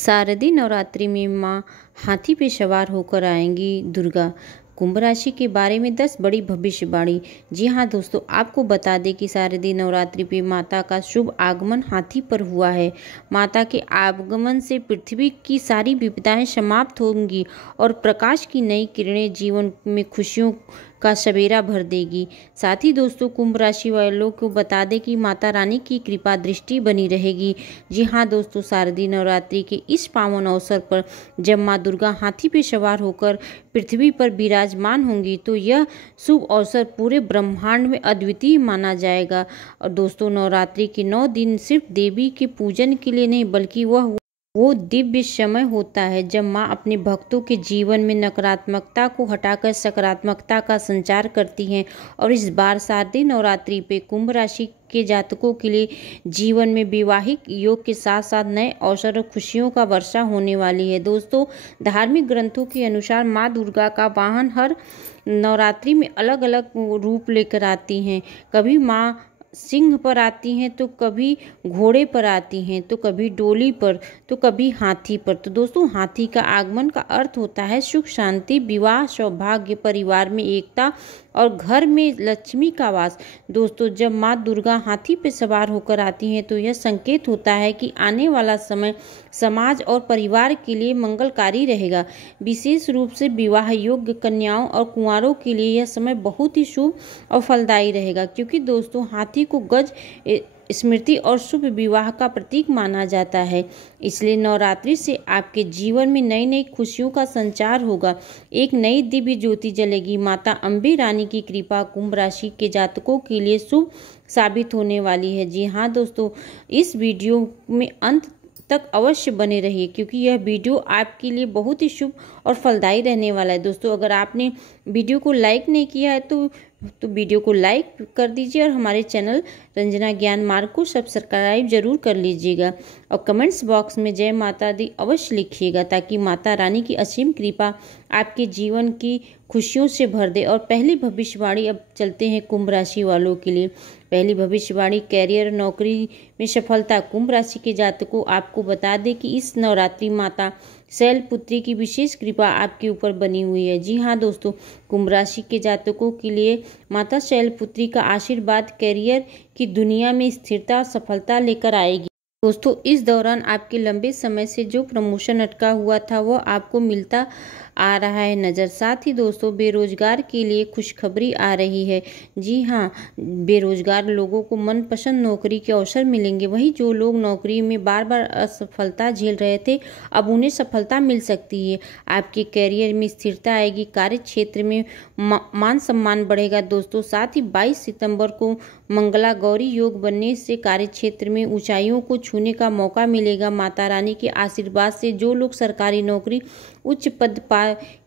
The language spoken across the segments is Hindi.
शारदीय नवरात्रि में माँ हाथी पे सवार होकर आएंगी दुर्गा। कुंभ राशि के बारे में 10 बड़ी भविष्यवाणी। जी हाँ दोस्तों, आपको बता दें कि शारदीय नवरात्रि पे माता का शुभ आगमन हाथी पर हुआ है। माता के आगमन से पृथ्वी की सारी विपदाएं समाप्त होंगी और प्रकाश की नई किरणें जीवन में खुशियों का सवेरा भर देगी। साथ ही दोस्तों, कुंभ राशि वालों को बता दें कि माता रानी की कृपा दृष्टि बनी रहेगी। जी हाँ दोस्तों, शारदीय नवरात्रि के इस पावन अवसर पर जब माँ दुर्गा हाथी पे सवार होकर पृथ्वी पर विराजमान होंगी तो यह शुभ अवसर पूरे ब्रह्मांड में अद्वितीय माना जाएगा। और दोस्तों, नवरात्रि के 9 दिन सिर्फ देवी के पूजन के लिए नहीं बल्कि वो दिव्य समय होता है जब माँ अपने भक्तों के जीवन में नकारात्मकता को हटाकर सकारात्मकता का संचार करती हैं। और इस बार शारदीय नवरात्रि पे कुंभ राशि के जातकों के लिए जीवन में वैवाहिक योग के साथ साथ नए अवसर और खुशियों का वर्षा होने वाली है। दोस्तों, धार्मिक ग्रंथों के अनुसार माँ दुर्गा का वाहन हर नवरात्रि में अलग अलग रूप लेकर आती हैं। कभी माँ सिंह पर आती हैं तो कभी घोड़े पर आती हैं तो कभी डोली पर तो कभी हाथी पर। तो दोस्तों, हाथी का आगमन का अर्थ होता है सुख शांति, विवाह, सौभाग्य, परिवार में एकता और घर में लक्ष्मी का वास। दोस्तों, जब माँ दुर्गा हाथी पर सवार होकर आती हैं तो यह संकेत होता है कि आने वाला समय समाज और परिवार के लिए मंगलकारी रहेगा। विशेष रूप से विवाह योग्य कन्याओं और कुंवारों के लिए यह समय बहुत ही शुभ और फलदायी रहेगा, क्योंकि दोस्तों हाथी को गज स्मृति और शुभ विवाह का प्रतीक माना जाता है। इसलिए नवरात्रि से आपके जीवन में नई नई खुशियों का संचार होगा, एक नई दिव्य ज्योति जलेगी। माता अम्बे रानी की कृपा कुंभ राशि के जातकों के लिए शुभ साबित होने वाली है। जी हाँ दोस्तों, इस वीडियो में अंत तक अवश्य बने रहिए, क्योंकि यह वीडियो आपके लिए बहुत ही शुभ और फलदायी रहने वाला है। दोस्तों, अगर आपने वीडियो को लाइक नहीं किया है तो वीडियो को लाइक कर दीजिए और हमारे चैनल रंजना ज्ञान मार्ग को सब्सक्राइब जरूर कर लीजिएगा और कमेंट्स बॉक्स में जय माता दी अवश्य लिखिएगा, ताकि माता रानी की असीम कृपा आपके जीवन की खुशियों से भर दे। और पहली भविष्यवाणी अब चलते हैं कुंभ राशि वालों के लिए। पहली भविष्यवाणी, कैरियर नौकरी में सफलता। कुंभ राशि के जातकों, आपको बता दें कि इस नवरात्रि माता शैलपुत्री की विशेष कृपा आपके ऊपर बनी हुई है। जी हाँ दोस्तों, कुंभ राशि के जातकों के लिए माता शैलपुत्री का आशीर्वाद कैरियर की दुनिया में स्थिरता सफलता लेकर आएगी। दोस्तों, इस दौरान आपके लंबे समय से जो प्रमोशन अटका हुआ था वह आपको मिलता आ रहा है नज़र। साथ ही दोस्तों, बेरोजगार के लिए खुशखबरी आ रही है। जी हाँ, बेरोजगार लोगों को मनपसंद नौकरी के अवसर मिलेंगे। वहीं जो लोग नौकरी में बार बार असफलता झेल रहे थे, अब उन्हें सफलता मिल सकती है। आपके कैरियर में स्थिरता आएगी, कार्य क्षेत्र में मान सम्मान बढ़ेगा। दोस्तों, साथ ही 22 सितंबर को मंगला गौरी योग बनने से कार्य क्षेत्र में ऊंचाइयों को छूने का मौका मिलेगा। माता रानी के आशीर्वाद से जो लोग सरकारी नौकरी उच्च पद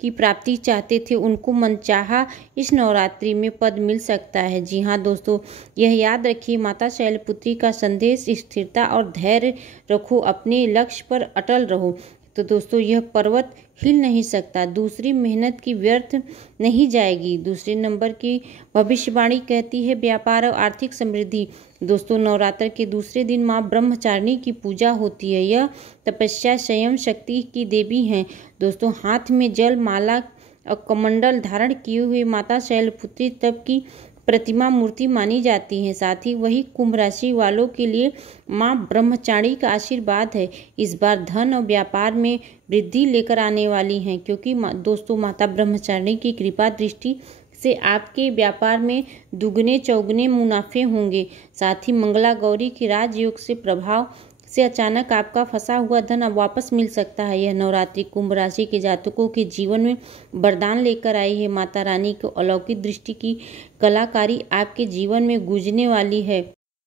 की प्राप्ति चाहते थे, उनको मनचाहा इस नवरात्रि में पद मिल सकता है। जी हाँ दोस्तों, यह याद रखिए, माता शैलपुत्री का संदेश स्थिरता और धैर्य रखो, अपने लक्ष्य पर अटल रहो। तो दोस्तों, यह पर्वत हिल नहीं सकता, दूसरी मेहनत की व्यर्थ नहीं जाएगी। दूसरे नंबर की भविष्यवाणी कहती है व्यापार और आर्थिक समृद्धि। दोस्तों, नवरात्र के दूसरे दिन माँ ब्रह्मचारिणी की पूजा होती है। यह तपस्या संयम शक्ति की देवी हैं। दोस्तों, हाथ में जल माला और कमंडल धारण किए हुए माता शैलपुत्री तप की प्रतिमा मूर्ति मानी जाती है। साथ ही वही कुंभ राशि वालों के लिए माँ ब्रह्मचारिणी का आशीर्वाद है। इस बार धन और व्यापार में वृद्धि लेकर आने वाली हैं, क्योंकि दोस्तों माता ब्रह्मचारिणी की कृपा दृष्टि से आपके व्यापार में दुगने चौगने मुनाफे होंगे। साथ ही मंगला गौरी के राजयोग से प्रभाव से अचानक आपका फंसा हुआ धन अब वापस मिल सकता है। यह नवरात्रि कुंभ राशि के जातकों के जीवन में वरदान लेकर आई है। माता रानी को अलौकिक दृष्टि की कलाकारी आपके जीवन में गूंजने वाली है।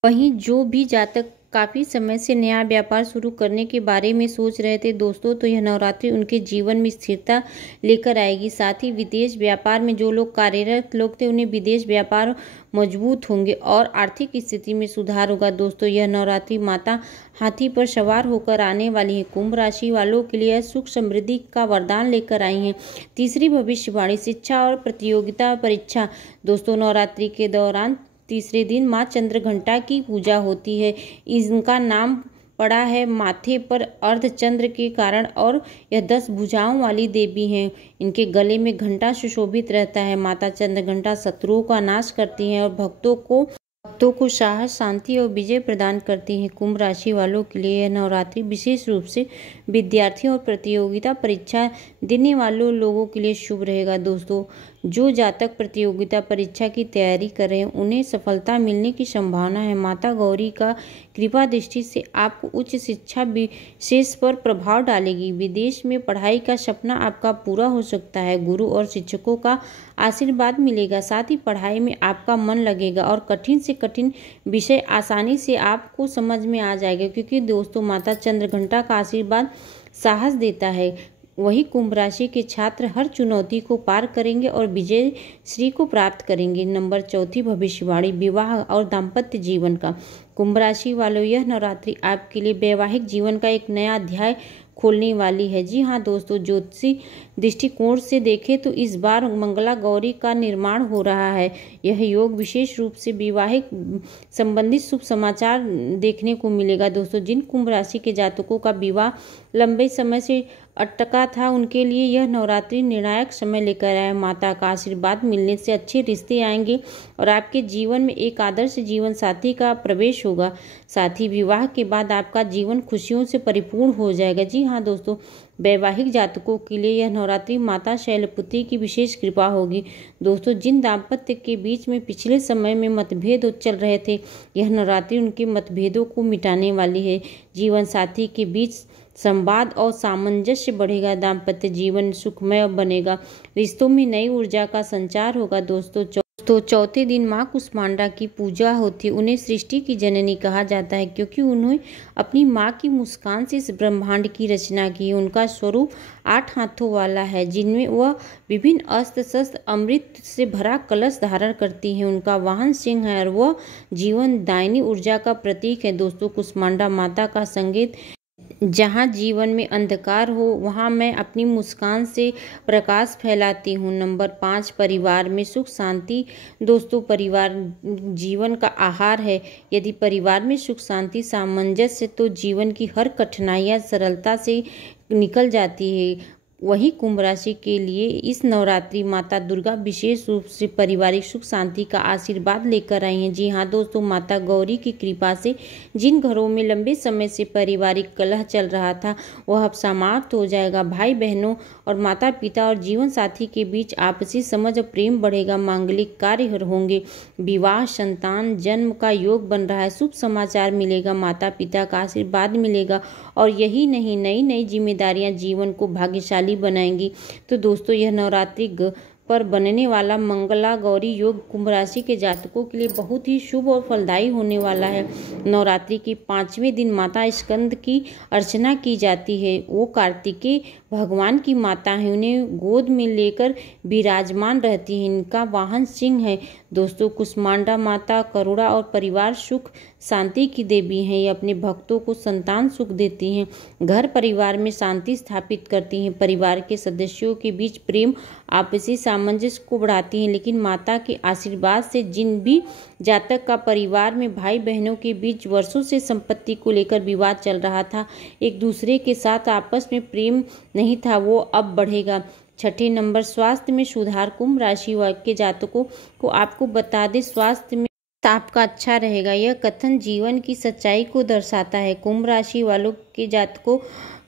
वहीं जो भी जातक काफ़ी समय से नया व्यापार शुरू करने के बारे में सोच रहे थे दोस्तों, तो यह नवरात्रि उनके जीवन में स्थिरता लेकर आएगी। साथ ही विदेश व्यापार में जो लोग कार्यरत लोग थे, उन्हें विदेश व्यापार मजबूत होंगे और आर्थिक स्थिति में सुधार होगा। दोस्तों, यह नवरात्रि माता हाथी पर सवार होकर आने वाली है। कुंभ राशि वालों के लिए सुख समृद्धि का वरदान लेकर आई हैं। तीसरी भविष्यवाणी, शिक्षा और प्रतियोगिता परीक्षा। दोस्तों, नवरात्रि के दौरान तीसरे दिन माँ चंद्रघंटा की पूजा होती है। इनका नाम पड़ा है माथे पर अर्धचंद्र के कारण और यह 10 भुजाओं वाली देवी हैं। इनके गले में घंटा सुशोभित रहता है। माता चंद्र घंटा शत्रुओं का नाश करती हैं और भक्तों को साहस, शांति और विजय प्रदान करती हैं। कुंभ राशि वालों के लिए यह नवरात्रि विशेष रूप से विद्यार्थियों और प्रतियोगिता परीक्षा देने वालों लोगों के लिए शुभ रहेगा। दोस्तों, जो जातक प्रतियोगिता परीक्षा की तैयारी कर रहे हैं उन्हें सफलता मिलने की संभावना है। माता गौरी का कृपा दृष्टि से आपको उच्च शिक्षा विशेष पर प्रभाव डालेगी। विदेश में पढ़ाई का सपना आपका पूरा हो सकता है। गुरु और शिक्षकों का आशीर्वाद मिलेगा। साथ ही पढ़ाई में आपका मन लगेगा और कठिन से कठिन विषय आसानी से आपको समझ में आ जाएगा, क्योंकि दोस्तों माता चंद्रघंटा का आशीर्वाद साहस देता है। वही कुंभ राशि के छात्र हर चुनौती को पार करेंगे और विजय श्री को प्राप्त करेंगे। नंबर 4 भविष्यवाणी विवाह और दाम्पत्य जीवन का। कुंभ राशि वालों, यह नवरात्रि आपके लिए वैवाहिक जीवन का एक नया अध्याय खोलने वाली है। जी हाँ दोस्तों, ज्योतिषी दृष्टिकोण से देखें तो इस बार मंगला गौरी का निर्माण हो रहा है। यह योग विशेष रूप से वैवाहिक संबंधित शुभ समाचार देखने को मिलेगा। दोस्तों, जिन कुंभ राशि के जातकों का विवाह लंबे समय से अटका था उनके लिए यह नवरात्रि निर्णायक समय लेकर आया। माता का आशीर्वाद मिलने से अच्छे रिश्ते आएंगे और आपके जीवन में एक आदर्श जीवन साथी का प्रवेश होगा। साथ ही विवाह के बाद आपका जीवन खुशियों से परिपूर्ण हो जाएगा। जी हाँ दोस्तों, वैवाहिक जातकों के लिए यह नवरात्रि माता शैलपुत्री की विशेष कृपा होगी। दोस्तों, जिन दाम्पत्य के बीच में पिछले समय में मतभेद चल रहे थे, यह नवरात्रि उनके मतभेदों को मिटाने वाली है। जीवन साथी के बीच संवाद और सामंजस्य बढ़ेगा। दाम्पत्य जीवन सुखमय बनेगा। रिश्तों में नई ऊर्जा का संचार होगा। दोस्तों, चौथे दिन माँ कुष्मांडा की पूजा होती है। उन्हें सृष्टि की जननी कहा जाता है, क्योंकि उन्होंने अपनी माँ की मुस्कान से इस ब्रह्मांड की रचना की। उनका स्वरूप 8 हाथों वाला है, जिनमें वह विभिन्न अस्त्र शस्त्र अमृत से भरा कलश धारण करती हैं। उनका वाहन सिंह है और वह जीवन दायिनी ऊर्जा का प्रतीक है। दोस्तों, कुष्मांडा माता का संकेत, जहाँ जीवन में अंधकार हो वहाँ मैं अपनी मुस्कान से प्रकाश फैलाती हूँ। नंबर 5 परिवार में सुख शांति। दोस्तों, परिवार जीवन का आहार है। यदि परिवार में सुख शांति सामंजस्य तो जीवन की हर कठिनाइयाँ सरलता से निकल जाती है। वही कुंभ राशि के लिए इस नवरात्रि माता दुर्गा विशेष रूप से पारिवारिक सुख शांति का आशीर्वाद लेकर आई हैं। जी हाँ दोस्तों, माता गौरी की कृपा से जिन घरों में लंबे समय से पारिवारिक कलह चल रहा था वह अब समाप्त हो जाएगा। भाई बहनों और माता पिता और जीवन साथी के बीच आपसी समझ और प्रेम बढ़ेगा। मांगलिक कार्य होंगे। विवाह, संतान जन्म का योग बन रहा है। शुभ समाचार मिलेगा। माता पिता का आशीर्वाद मिलेगा और यही नहीं, नई नई जिम्मेदारियां जीवन को भाग्यशाली बनाएंगी। तो दोस्तों, यह नवरात्रि पर बनने वाला मंगला गौरी योग कुंभ राशि के जातकों के लिए बहुत ही शुभ और फलदायी होने वाला है। नवरात्रि के 5वें दिन माता स्कंद की अर्चना की जाती है। वो कार्तिकेय भगवान की माता है। उन्हें गोद में लेकर विराजमान रहती है। इनका वाहन सिंह है। दोस्तों, कुष्मांडा माता करुणा और परिवार सुख शांति की देवी हैं। ये अपने भक्तों को संतान सुख देती हैं। घर परिवार में शांति स्थापित करती हैं। परिवार के सदस्यों के बीच प्रेम, आपसी सामंजस्य को बढ़ाती हैं। लेकिन माता के आशीर्वाद से जिन भी जातक का परिवार में भाई बहनों के बीच वर्षों से संपत्ति को लेकर विवाद चल रहा था, एक दूसरे के साथ आपस में प्रेम नहीं था, वो अब बढ़ेगा। छठे नंबर स्वास्थ्य में सुधार। कुंभ राशि के जातकों को आपको बता दें, स्वास्थ्य में आपका अच्छा रहेगा। यह कथन जीवन की सच्चाई को दर्शाता है। कुंभ राशि वालों के जातकों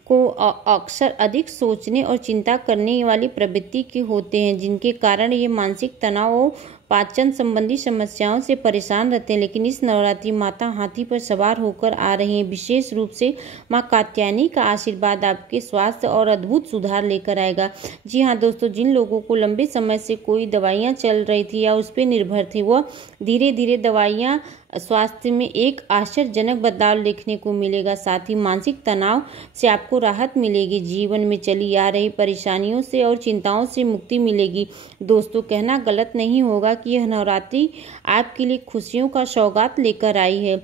को अक्सर अधिक सोचने और चिंता करने वाली प्रवृत्ति के होते हैं, जिनके कारण ये मानसिक तनाव और पाचन संबंधी समस्याओं से परेशान रहते हैं। लेकिन इस नवरात्रि माता हाथी पर सवार होकर आ रही हैं। विशेष रूप से माँ कात्यायनी का आशीर्वाद आपके स्वास्थ्य और अद्भुत सुधार लेकर आएगा। जी हाँ दोस्तों, जिन लोगों को लंबे समय से कोई दवाइयाँ चल रही थी या उस पर निर्भर थी, वह धीरे धीरे दवाइयाँ स्वास्थ्य में एक आश्चर्यजनक बदलाव देखने को मिलेगा। साथ ही मानसिक तनाव से आपको राहत मिलेगी। जीवन में चली आ रही परेशानियों से और चिंताओं से मुक्ति मिलेगी। दोस्तों, कहना गलत नहीं होगा कि यह नवरात्रि आपके लिए खुशियों का सौगात लेकर आई है।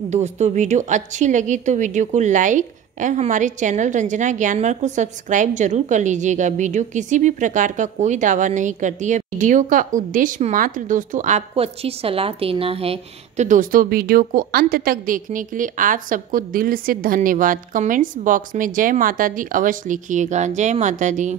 दोस्तों, वीडियो अच्छी लगी तो वीडियो को लाइक और हमारे चैनल रंजना ज्ञानमार्ग को सब्सक्राइब जरूर कर लीजिएगा। वीडियो किसी भी प्रकार का कोई दावा नहीं करती है। वीडियो का उद्देश्य मात्र दोस्तों आपको अच्छी सलाह देना है। तो दोस्तों वीडियो को अंत तक देखने के लिए आप सबको दिल से धन्यवाद। कमेंट्स बॉक्स में जय माता दी अवश्य लिखिएगा। जय माता दी।